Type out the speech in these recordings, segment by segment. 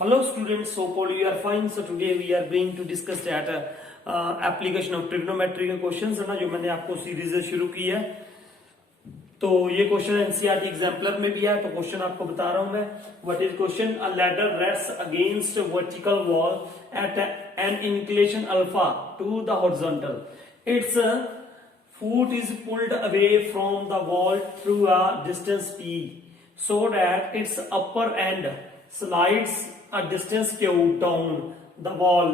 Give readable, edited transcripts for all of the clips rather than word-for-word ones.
Hello students, so hope you are fine. So today we are going to discuss that application of trigonometry के questions है ना, जो मैंने आपको series शुरू की है। तो ये क्वेश्चन एनसीईआरटी एग्जाम्पलर में भी है, तो क्वेश्चन आपको बता रहा हूं मैं। What is question? A ladder rests against vertical wall at an inclination alpha to the horizontal. Its foot is pulled away from the wall through a distance p so that its upper end slides a distance q down the wall,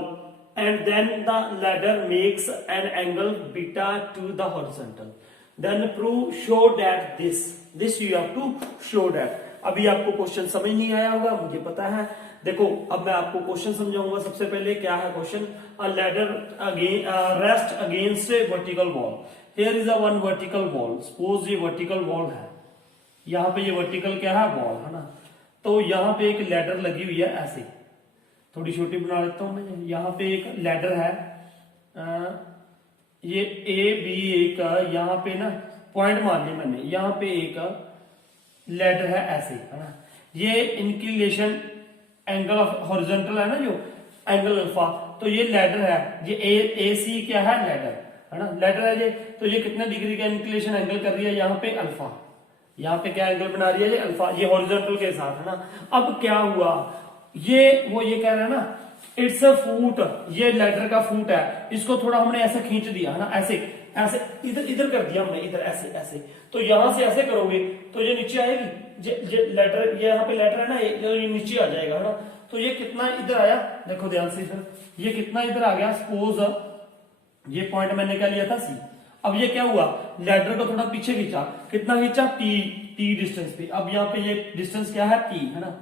and then the ladder makes an angle beta to the horizontal. Then show that this you have to show that. अभी आपको question समझ नहीं आया होगा, मुझे पता है। देखो अब मैं आपको क्वेश्चन समझाऊंगा। सबसे पहले क्या है question? A ladder rest against A vertical wall. Here is a one vertical wall. Suppose ये वर्टिकल वॉल है, यहाँ पे ये वर्टिकल क्या है? वॉल है ना। तो यहाँ पे एक लैडर लगी हुई है, ऐसे थोड़ी छोटी बना लेता हूं मैं। यहाँ पे एक लैडर है, ये ए बी एक यहाँ पे ना पॉइंट मान लिया मैंने। यहाँ पे एक लैडर है ऐसे, है ना। ये इंक्लिनेशन एंगल ऑफ हॉरिजॉन्टल है ना, जो एंगल अल्फा। तो ये लैडर है, ये ए सी क्या है? लैडर है ना, लैडर है ये। तो ये कितने डिग्री का इंक्लिनेशन एंगल कर रही है? यहाँ पे अल्फा। यहाँ पे क्या एंगल बना रही है? ये अल्फा। ये हॉरिजॉन्टल के साथ है ना। अब क्या हुआ? ये कह रहा है ना, इट्स अ फूट। ये लैडर का फूट है, इसको थोड़ा हमने ऐसे खींच दिया है ना, ऐसे ऐसे इधर कर दिया हमने, इधर ऐसे ऐसे। तो यहां से ऐसे करोगे तो ये नीचे आएगी। ये लैडर, ये यहाँ पे लैडर है ना, ये नीचे आ जाएगा, है ना। तो ये कितना इधर आया? देखो ध्यान से इधर, ये कितना इधर आ गया? सपोज ये पॉइंट मैंने क्या लिया था? सी। अब ये क्या हुआ? लैडर को थोड़ा पीछे खींचा। कितना खींचा? टी डिस्टेंस पे। अब यहाँ पे ये डिस्टेंस क्या है? टी, है ना।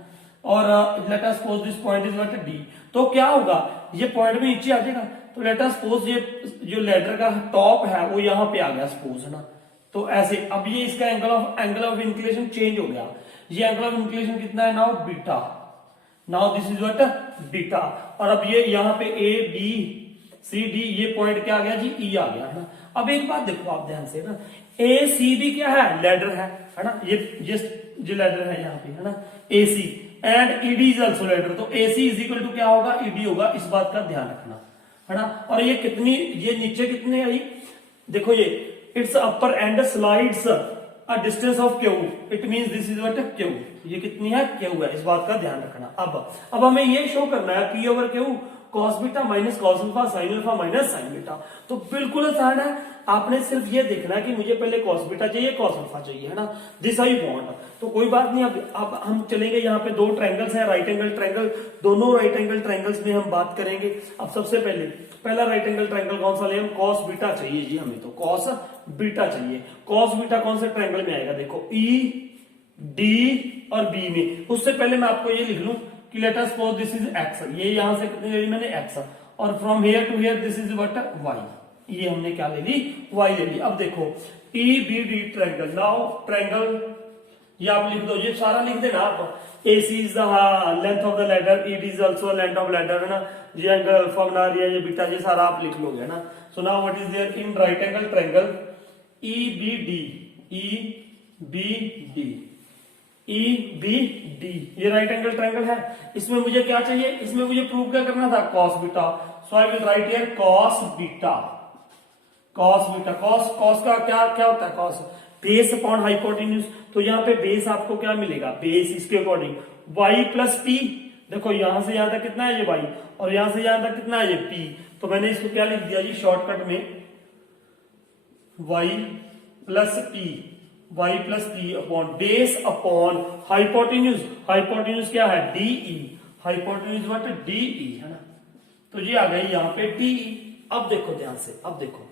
और late us suppose this point is what? D. तो क्या होगा? ये पॉइंट भी नीचे आ जाएगा। तो लेट अस सपोज ये जो लैडर का टॉप है वो यहाँ पे आ गया, सपोज, है ना। तो ऐसे अब ये इसका एंगल ऑफ इंक्लिनेशन चेंज हो गया। ये एंगल ऑफ इंक्लिनेशन कितना है? Now beta. Now this is what? Beta. और अब ये यहाँ पे ए बी सी डी, ये पॉइंट क्या आ गया जी? ई आ गया, है ना। अब एक बात देखो आप ध्यान से ना, ए सी डी क्या है? लैडर है ना। ये जो लैडर है यहाँ पे, है ना, A C and ED is also ladder. तो A C is equal to क्या होगा? ईडी होगा। इस बात का ध्यान रखना, है ना। और ये कितनी, ये नीचे कितने आई? देखो ये it's upper and slides a distance of Q. It means this is what? Q. ये कितनी है? क्यू है। इस बात का ध्यान रखना। अब हमें ये शो करना है P over Q cos beta minus cos alpha sign alpha minus sine beta. तो बिल्कुल आसान है। आपने सिर्फ ये देखना है कि मुझे पहले कॉस बीटा चाहिए, कॉस अल्फा चाहिए, है ना। This I want. तो कोई बात नहीं। अब हम चलेंगे, यहाँ पे दो ट्रायंगल्स हैं, राइट एंगल ट्रायंगल। दोनों राइट एंगल ट्रायंगल्स में हम बात करेंगे। अब सबसे पहला राइट एंगल ट्रायंगल कौन सा ले? हम कॉस बीटा चाहिए जी हमें, तो कॉस बीटा चाहिए। कॉस बीटा कौन से ट्रायंगल में आएगा? देखो ई डी और बी में। उससे पहले मैं आपको ये लिख लूं कि let us suppose this is X. ये यहां से कितनी ले ली मैंने? एक्स। और from here to here this is what? Y. ये हमने क्या ले ली? वाई ले ली। अब देखो E B D triangle. Now triangle ये आप लिख दो, ये सारा लिख देना आप। A C is the length of the ladder, E D is also length of ladder, है ना। ये एंगल अल्फा बना रही है, ये बीटा, ये सारा आप लिख लोगे, है ना। So now what is there in right angle triangle? E B D, E B D, E B D, ये राइट एंगल ट्रायंगल है। इसमें मुझे क्या चाहिए? इसमें मुझे प्रूव क्या करना था? Cos beta. So I will write here cos beta. Cos beta, cos का क्या होता है? Cos base upon hypotenuse. तो यहाँ पे बेस आपको क्या मिलेगा? बेस इसके अकॉर्डिंग वाई प्लस पी। देखो यहां से यहां तक कितना है? ये वाई। और यहां से यहां तक कितना है? ये पी। तो मैंने इसको क्या लिख दिया जी शॉर्टकट में? Y plus P, Y plus P upon base upon hypotenuse. Hypotenuse क्या है? डीई। Hypotenuse what? डीई, है ना। तो ये आ गई यहाँ पे डीई। अब देखो ध्यान से, अब देखो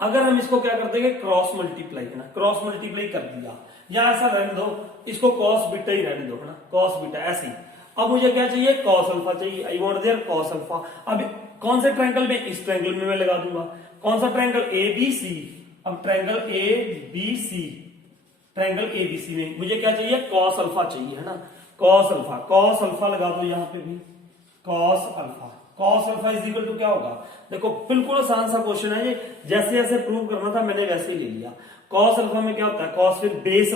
अगर हम इसको क्या कर देंगे? क्रॉस मल्टीप्लाई, है ना। क्रॉस मल्टीप्लाई कर दिया, या ऐसा रहने दो, इसको कॉस बीटा ही रहने दो, है ना। कॉस बीटा ऐसे। अब मुझे क्या चाहिए? कॉस अल्फा चाहिए। I want there cos alpha. अब कौन से ट्रायंगल में? इस ट्रायंगल में मैं लगा दूंगा। कौन सा ट्रायंगल? A B C. अब triangle A B C, triangle A B C में मुझे क्या चाहिए? कॉस अल्फा चाहिए, है ना। कॉस अल्फा, कॉस अल्फा लगा दो यहाँ पे भी, cos alpha. Cos alpha is equal to क्या होगा? देखो बिल्कुल आसान सा क्वेश्चन है ये। जैसे जैसे प्रूव करना था मैंने वैसे ही ले लिया। कॉस अल्फा में क्या होता है? कॉस फिर बेस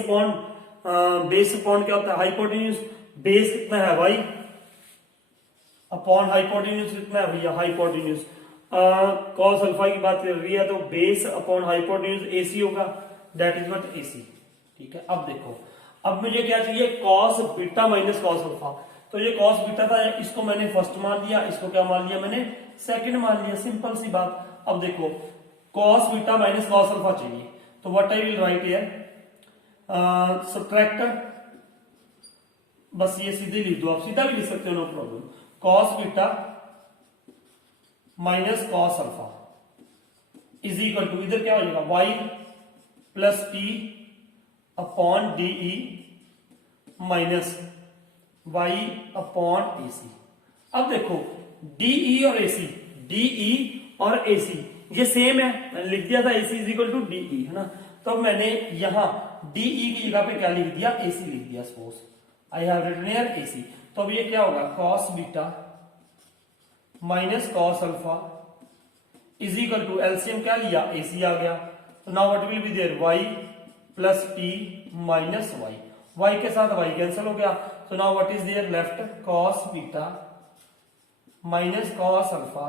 अपॉन क्या होता है? हाइपोटेन्यूज। बेस कितना है? वाई अपॉन हाइपोटेन्यूज कितना है भैया, हाइपोटेन्यूज कॉस अल्फा की बात कर रही है तो बेस अपॉन हाइपोटेन्यूज एसी होगा, दैट इज व्हाट एसी। ठीक है, अब देखो, अब मुझे क्या चाहिए, cos beta minus cos alpha. तो ये कॉस बीटा था, इसको मैंने फर्स्ट मान लिया, इसको क्या मान लिया मैंने, सेकंड मान लिया, सिंपल सी बात। अब देखो cos beta minus cos alpha चाहिए, तो what I will write here, subtract, बस ये सीधे लिख दो, आप सीधा भी लिख सकते हो, no problem. Cos beta minus cos alpha is equal to, इधर क्या हो जाएगा, Y plus T upon DE minus Y upon AC. अब देखो डीई और एसी, डीई और एसी ये सेम है, मैंने लिख दिया था AC is equal to DE, है ना। तो मैंने यहां डीई की जगह पे क्या लिख दिया, एसी लिख दिया, suppose I have written here AC. तो अब ये क्या होगा, cos beta minus cos alpha is equal to, LCM क्या लिया, एसी आ गया। तो now what will be there, Y plus T minus Y, Y के साथ वाई कैंसिल हो गया। So now what is there left, cos beta minus cos alpha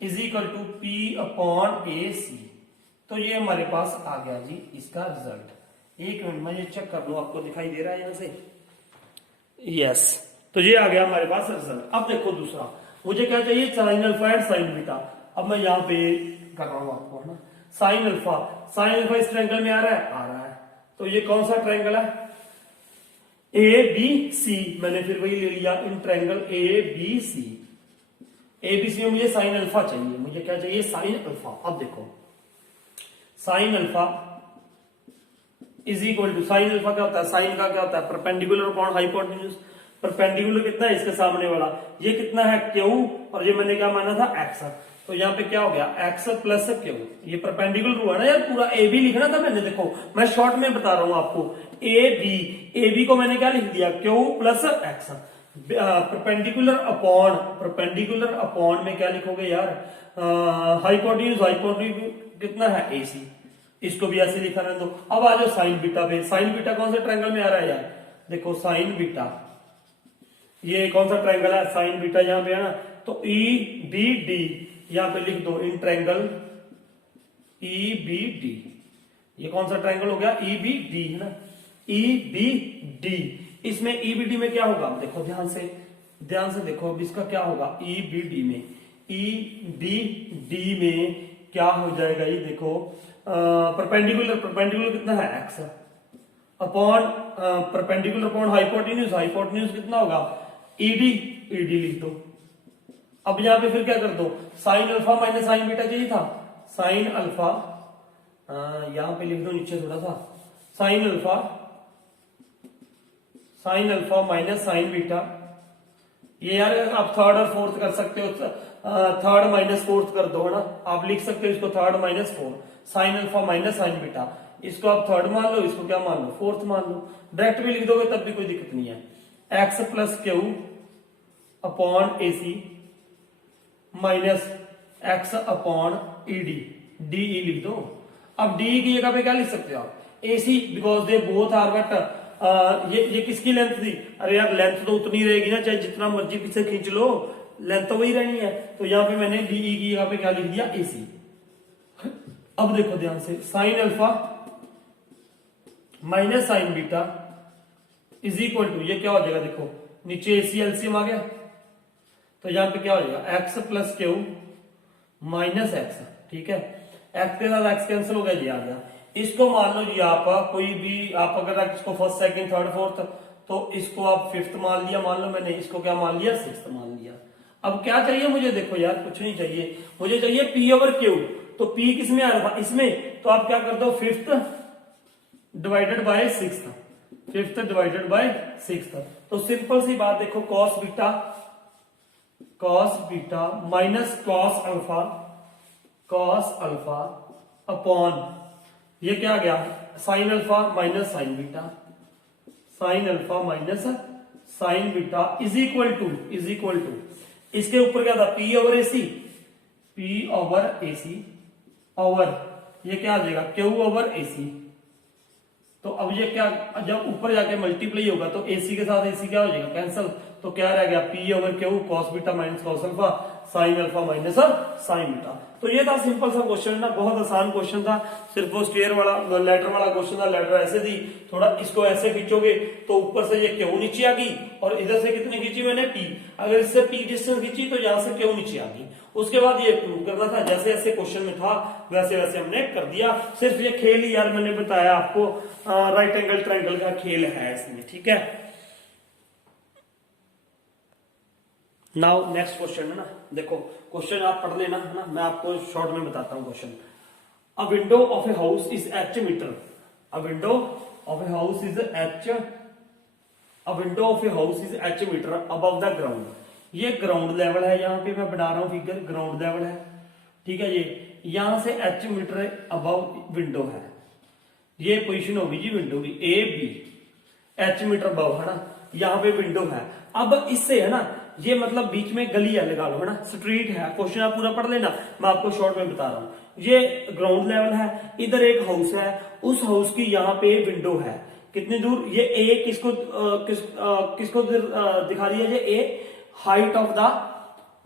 is equal to P upon AC। तो ये हमारे पास आ गया जी इसका रिजल्ट। एक मिनट में ये चेक कर लो, आपको दिखाई दे रहा है यहां से, यस। तो ये आ गया हमारे पास रिजल्ट। अब देखो दूसरा, मुझे क्या चाहिए, sine alpha and sign beta. अब मैं यहां पे कर रहा हूं आपको, है ना, साइन अल्फा, साइन अल्फा इस ट्रायंगल में आ रहा है, आ रहा है। तो ये कौन सा ट्रायंगल है, ए बी सी, मैंने फिर वही ले लिया in triangle A B C. A B C में मुझे साइन अल्फा चाहिए, मुझे क्या चाहिए, साइन अल्फा। अब देखो sine alpha is equal to, sine alpha क्या होता है, साइन का क्या होता है, परपेंडिकुलर अपॉन हाइपोटेन्यूज। परपेंडिकुलर कितना है, इसके सामने वाला, ये कितना है, क्यू, और ये मैंने क्या माना था, एक्स। तो यहाँ पे क्या हो गया, एक्स प्लस क्यू, ये परपेंडिकुलर हुआ ना यार, पूरा ए बी लिखना था मैंने, देखो मैं शॉर्ट में बता रहा हूं आपको, ए बी को मैंने क्या लिख दिया, Q plus x. Perpendicular upon में क्या लिखोगे यार, हाइपोटेन्यूज, हाइपोटेन्यूज कितना है, एसी, इसको भी ऐसे लिखा रहने दो। अब आ जाओ साइन बीटा पे, साइन बीटा कौन से ट्रायंगल में आ रहा है यार, देखो साइन बीटा, ये कौन सा ट्रायंगल है, साइन बीटा यहां पे है ना, तो ई बी डी यहां पे लिख दो, in triangle E B D. ये कौन सा ट्रायंगल हो गया, ई बी डी, है ना, ई बी डी। इसमें ई बी डी में क्या होगा, देखो ध्यान से देखो, अब इसका क्या होगा, ई बी डी में, ई बी डी में क्या हो जाएगा, ये देखो परपेंडिकुलर कितना है, x upon perpendicular upon hypotenuse कितना होगा, ईडी लिख दो। अब यहां पे फिर क्या कर दो, sign alpha minus sine beta चाहिए था, साइन अल्फा, यहां पे लिख दो नीचे थोड़ा सा, sign alpha minus sine beta. ये यार आप थर्ड और फोर्थ कर सकते हो, थर्ड माइनस फोर्थ कर दो, है ना, आप लिख सकते हो इसको third minus fourth, sign alpha minus sine beta, इसको आप थर्ड मान लो, इसको क्या मान लो, फोर्थ मान लो, डायरेक्ट भी लिख दोगे तब भी कोई दिक्कत नहीं है। X plus Q upon AC minus X upon ED, DE लिख दो। अब डी की जगह पे क्या लिख सकते हो आप, AC, because they both are what, ये किसकी लेंथ थी, अरे यार लेंथ तो उतनी रहेगी ना, चाहे जितना मर्जी पीछे खींच लो, लेंथ तो वही रहनी है। तो यहां पे मैंने डीई की जगह पे क्या लिख दिया, एसी। अब देखो ध्यान से, sine alpha minus sine beta is equal to, ये क्या हो जाएगा, देखो नीचे एसी एलसीएम आ गया, तो यहां पे क्या हो जाएगा, x plus Q minus x, ठीक है, एक्स के साथ एक्स कैंसिल हो गया, ये आ गया। इसको मान लो जी आप कोई भी, आप अगर इसको फर्स्ट सेकंड थर्ड फोर्थ, तो इसको आप फिफ्थ मान लिया, मान लो मैंने इसको क्या मान लिया, सिक्स्थ मान लिया। अब क्या चाहिए मुझे, देखो यार कुछ नहीं चाहिए, मुझे चाहिए पी ओवर क्यू। तो पी किस में आ रहा था, इसमें, तो आप क्या कर दो, fifth divided by sixth, fifth divided by sixth. तो सिंपल सी बात, देखो cos beta minus cos alpha upon, ये क्या आ गया, sine alpha minus sine beta, sine alpha minus sine beta is equal to, इसके ऊपर क्या था, पी ओवर एसी ओवर, ये क्या आ जाएगा, क्यू ओवर एसी। तो अब ये क्या, जब ऊपर जाके मल्टीप्लाई होगा तो AC के साथ AC क्या हो जाएगा, कैंसिल। तो क्या रह गया, P over Q cos beta minus cos alpha sign alpha minus sine beta. तो ये था सिंपल सा क्वेश्चन ना, बहुत आसान क्वेश्चन था। सिर्फ वो स्टेयर वाला लेटर वाला क्वेश्चन था। लेटर ऐसे थी, थोड़ा इसको ऐसे खींचोगे तो ऊपर से ये Q नीचे आ गई, और इधर से कितनी खींची मैंने, P। अगर इससे P डिस्टेंस खींची तो यहाँ से Q नीचे आ गई। उसके बाद ये प्रूव करना था, जैसे जैसे क्वेश्चन में था वैसे वैसे हमने कर दिया। सिर्फ ये खेल ही यार मैंने बताया आपको, राइट एंगल ट्रायंगल का खेल है इसमें, ठीक है। नाउ नेक्स्ट क्वेश्चन है ना, देखो क्वेश्चन आप पढ़ लेना है ना, मैं आपको शॉर्ट में बताता हूँ question. A window of a house is H metre, a window of a house is H, a window of a house is H metre above the ground. ये ग्राउंड लेवल है, यहाँ पे मैं बना रहा हूं फिगर, ग्राउंड लेवल है, ठीक है। ये यहां से H मीटर अबव विंडो है, ये पोजीशन होगी जी विंडो की A B, H metre above है ना, यहाँ पे विंडो है। अब इससे है ना, ये मतलब बीच में गली है लगा लो है ना, स्ट्रीट है। क्वेश्चन आप पूरा पढ़ लेना, मैं आपको शॉर्ट में बता रहा हूं। ये ग्राउंड लेवल है, इधर एक हाउस है, उस हाउस की यहाँ पे विंडो है। कितनी दूर, ये A किसको दिखा रही है, ये A height of the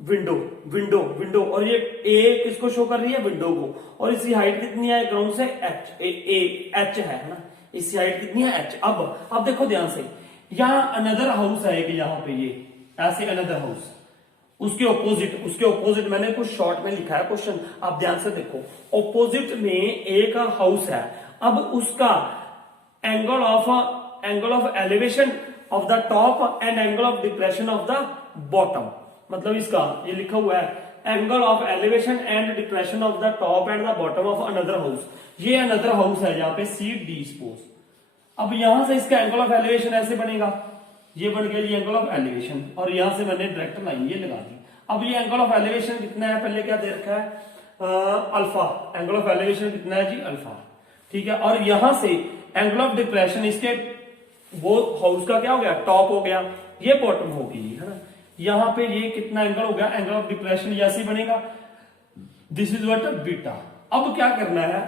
window, window, और ये A किसको शो कर रही है, विंडो को। और इसकी हाइट कितनी है ग्राउंड से, H है ना, इसकी हाइट कितनी है H। अब देखो ध्यान से, यहाँ अनदर हाउस है एक, यहाँ पे ये ऐसे अनदर हाउस, उसके ऑपोजिट मैंने कुछ शॉर्ट में लिखा है क्वेश्चन, आप ध्यान से देखो। ऑपोजिट में एक हाउस है, अब उसका angle of elevation of the top and angle of depression of the bottom, मतलब इसका ये लिखा हुआ है angle of elevation and depression of the top and the bottom of another house. ये अनदर हाउस है जहां पे CD सपोज। अब यहां से इसका एंगल ऑफ एलिवेशन ऐसे बनेगा, ये बन गया जी एंगल ऑफ एलिवेशन, और यहां से मैंने डायरेक्ट लाइन ये लगा दी। अब ये एंगल ऑफ एलिवेशन कितना है, पहले क्या दे रखा है, अल्फा। एंगल ऑफ एलिवेशन कितना है जी, अल्फा, ठीक है। और यहां से एंगल ऑफ डिप्रेशन इसके वो हाउस का क्या हो गया, टॉप हो गया, ये बॉटम होगी है ना। यहां पे ये कितना एंगल हो गया, एंगल ऑफ डिप्रेशन जैसे बनेगा, दिस इज व्हाट बीटा। अब क्या करना है,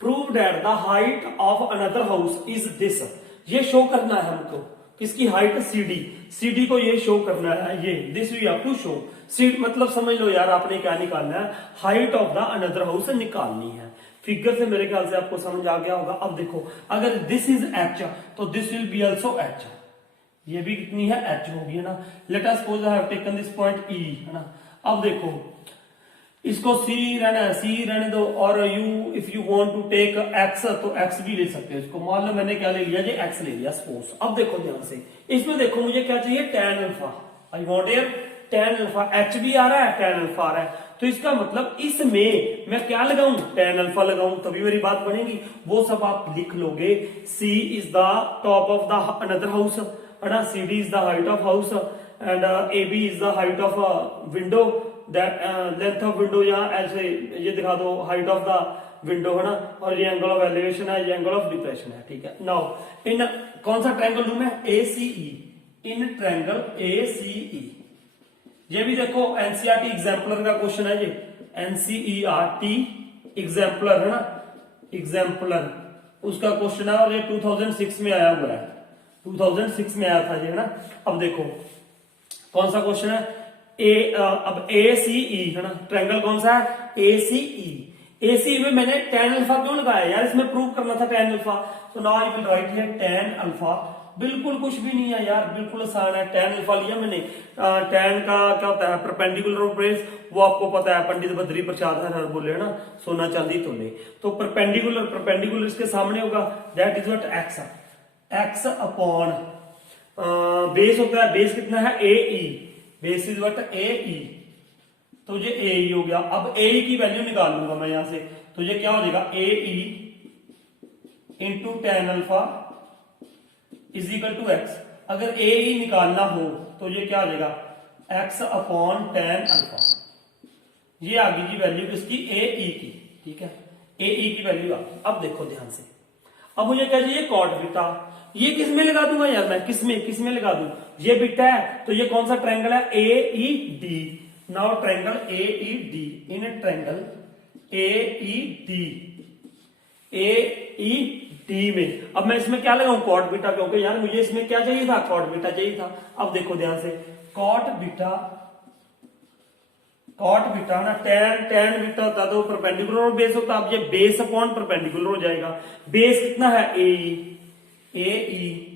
prove that the height of another house is this. ये शो करना है हमको, किसकी हाइट, CD को ये शो करना है, ये this we have to show. सीड मतलब समझ लो यार, आपने क्या निकालना है, height of the another house निकालनी है। फिगर से मेरे ख्याल से आपको समझ आ गया होगा। अब देखो, अगर दिस इज H तो this will be also H, ये भी कितनी है, H होगी है ना। Late us suppose I have taken this point E है ना। अब देखो इसको C रहने दो, और if you want to take X तो X भी ले सकते हो इसको। मान लो मैंने क्या ले लिया जी, X ले लिया सपोज। अब देखो ध्यान से, इसमें देखो मुझे क्या चाहिए, tan alpha. I want here tan alpha, H भी आ रहा है, tan अल्फा आ रहा है, तो इसका मतलब इसमें मैं क्या लगाऊं, tan अल्फा लगाऊं, तभी मेरी बात बनेगी। वो सब आप लिख लोगे। C is the top of the another house, CD is the height of house and AB is the height of window, that length of window यहाँ ऐसे ये दिखा दो, height of the window है ना, और ये एंगल ऑफ एलिवेशन है, ये एंगल ऑफ डिप्रेशन है, ठीक है। नाउ इन कौन सा ट्रायंगल लूं मैं, ACE, इन ट्रायंगल ACE। ये भी देखो NCERT एग्जाम्पलर का क्वेश्चन है, ये NCERT एग्जाम्पलर है ना, एग्जाम्पलर उसका क्वेश्चन है, और ये 2006 में आया हुआ है, 2006 में आया था ये है ना। अब देखो कौन सा क्वेश्चन है, अब ACE है ना, ट्रायंगल कौन सा है, ACE में मैंने tan अल्फा क्यों लगाया यार, इसमें प्रूव करना था tan अल्फा। तो now I will write here tan alpha. बिल्कुल कुछ भी नहीं है यार, बिल्कुल आसान है। tan अल्फा लिया मैंने, tan का क्या होता है, परपेंडिकुलर ऑफ रेस, वो आपको पता है, पंडित बद्री प्रसाद हर बोले है ना, सोना चांदी तोले। तो परपेंडिकुलर इसके सामने होगा, that is what x upon base होता है, बेस कितना है AE, base is what AE, तो ये AE हो गया। अब AE की वैल्यू निकाल लूंगा मैं यहां से, तो ये क्या हो जाएगा, AE into tan alpha is equal to x। अगर AE निकालना हो तो ये क्या हो जाएगा, x अपॉन tan अल्फा। ये आ गई जी वैल्यू किसकी, AE की, ठीक है, AE की वैल्यू आ गई। अब देखो ध्यान से, अब मुझे क्या चाहिए, कॉट बीटा। ये किस में लगा दूंगा यार मैं, किस में लगा दूं, ये बीटा है, तो ये कौन सा ट्रायंगल है, AED। Now triangle AED, in triangle AED T में। अब मैं इसमें क्या लगाऊं, कॉट बीटा, क्योंकि यार मुझे इसमें क्या चाहिए था, कॉट बीटा चाहिए था। अब देखो ध्यान से, कॉट बीटा ना, टेन बीटा होता तो परपेंडिकुलर और बेस होता, अब ये बेस अपॉन परपेंडिकुलर हो जाएगा। बेस कितना है, ए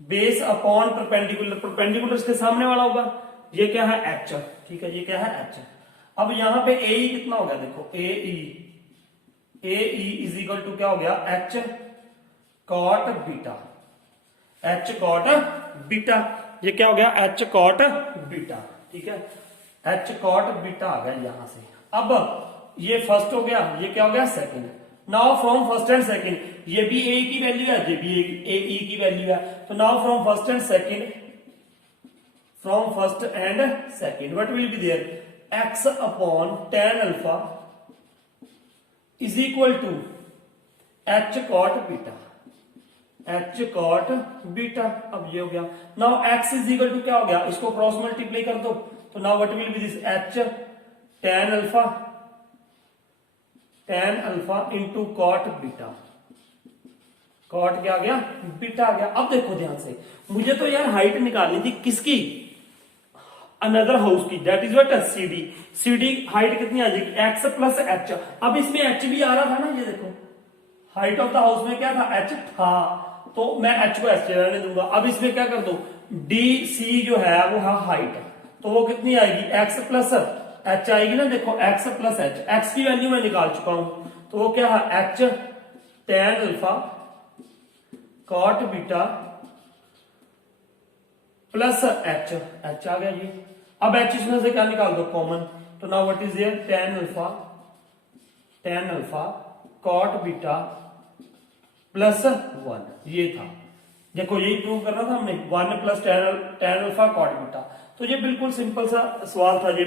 बेस अपॉन परपेंडिकुलर, परपेंडिकुलर इसके सामने वाला होगा, ये क्या है एच, ठीक है, ये क्या है एच। अब यहां पे ए कितना हो गया, देखो ए इज इक्वल टू क्या हो गया, H cot beta, H cot beta, ये क्या हो गया, एच कॉट बीटा, ठीक है, एच कॉट बीटा आ गया यहां से। अब ये फर्स्ट हो गया, ये क्या हो गया second. Now from first and second, ये भी ए की वैल्यू है, ये भी ए की वैल्यू है, तो now from first and second what will be there, x अपॉन tan alpha is equal to h cot beta, h cot beta. अब ये हो गया, now x is equal to क्या हो गया, इसको क्रॉस मल्टीप्लाई कर दो, तो now what will be this, h tan alpha into cot beta, cot क्या आ गया, बीटा आ गया। अब देखो ध्यान से, मुझे तो यार हाइट निकालनी थी किसकी, अनदर हाउस की, that is what, CD height कितनी आ जाएगी, x प्लस h। अब इसमें h भी आ रहा था ना, ये देखो हाइट ऑफ द हाउस में क्या था, h था, तो मैं h को h रहने दूंगा। अब इसमें क्या कर दो, DC जो है वो है हाइट, तो वो कितनी आएगी, x प्लस h आएगी ना, देखो x प्लस h, x की वैल्यू मैं निकाल चुका हूं, तो वो क्या है, h tan alpha cot beta plus h आ गया ये। अब h इसमें से क्या निकाल दो, कॉमन, तो now what is here, tan alpha cot beta plus 1, ये था, देखो यही प्रूव करना था हमने, 1 plus tan alpha cot beta. तो ये बिल्कुल सिंपल सा सवाल था, ये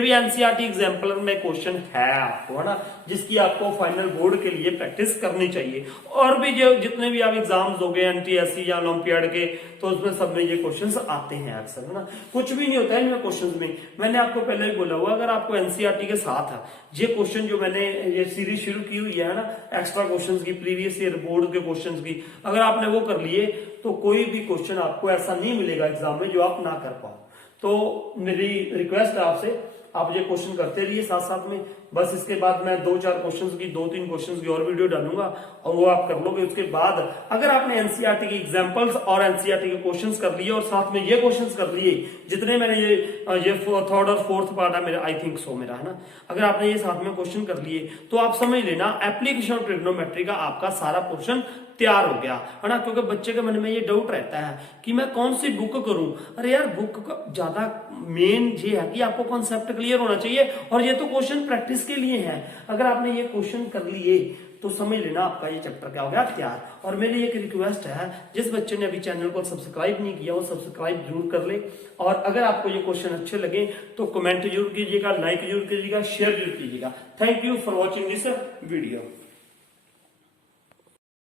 भी एनसीईआरटी एग्जाम्पल में क्वेश्चन है आपको, है ना, जिसकी आपको फाइनल बोर्ड के लिए प्रैक्टिस करनी चाहिए। और भी जो जितने भी आप एग्जाम्स दोगे NTSC या ओलंपियाड के, तो उसमें सब में ये क्वेश्चंस आते हैं अक्सर, है ना, कुछ भी नहीं होता है इनमें क्वेश्चंस में। मैंने आपको पहले ही बोला हुआ, अगर आपको एनसीईआरटी के साथ है ये क्वेश्चन, जो मैंने ये सीरीज शुरू की हुई है ना, एक्स्ट्रा क्वेश्चंस की, प्रीवियस ईयर बोर्ड के क्वेश्चंस की, अगर आपने वो कर लिए तो कोई भी क्वेश्चन आपको ऐसा नहीं मिलेगा एग्जाम में जो आप ना कर पाओ। तो मेरी रिक्वेस्ट है आपसे, आप ये क्वेश्चन करते रहिए साथ साथ में। बस इसके बाद मैं 2-4 क्वेश्चंस की, 2-3 क्वेश्चंस की और वीडियो डालूंगा, और वो आप कर लोगे। उसके बाद अगर आपने एनसीईआरटी की एग्जांपल्स और एनसीईआरटी के क्वेश्चंस कर लिए और साथ में ये क्वेश्चंस कर लिए, जितने मैंने ये थर्ड और फोर्थ पार्ट है मेरा, आई थिंक सो मेरा, है ना, अगर आपने ये साथ में क्वेश्चन कर लिए तो आप समझ लेना एप्लीकेशन ऑफ ट्रिग्नोमेट्री का आपका सारा पोर्शन तैयार हो गया, है ना। क्योंकि बच्चे के मन में ये डाउट रहता है कि मैं कौन सी बुक करूं। अरे यार, बुक का ज्यादा मेन ये है कि आपको कॉन्सेप्ट क्लियर होना चाहिए, और ये तो क्वेश्चन प्रैक्टिस के लिए है। अगर आपने ये क्वेश्चन कर लिए तो समझ लेना आपका ये चैप्टर क्या हो गया तैयार। और मेरी एक रिक्वेस्ट है, जिस बच्चे ने अभी चैनल को सब्सक्राइब नहीं किया वो सब्सक्राइब जरूर कर ले, और अगर आपको ये क्वेश्चन अच्छे लगे तो कमेंट जरूर कीजिएगा, लाइक जरूर कीजिएगा, शेयर जरूर कीजिएगा। Thank you for watching this video.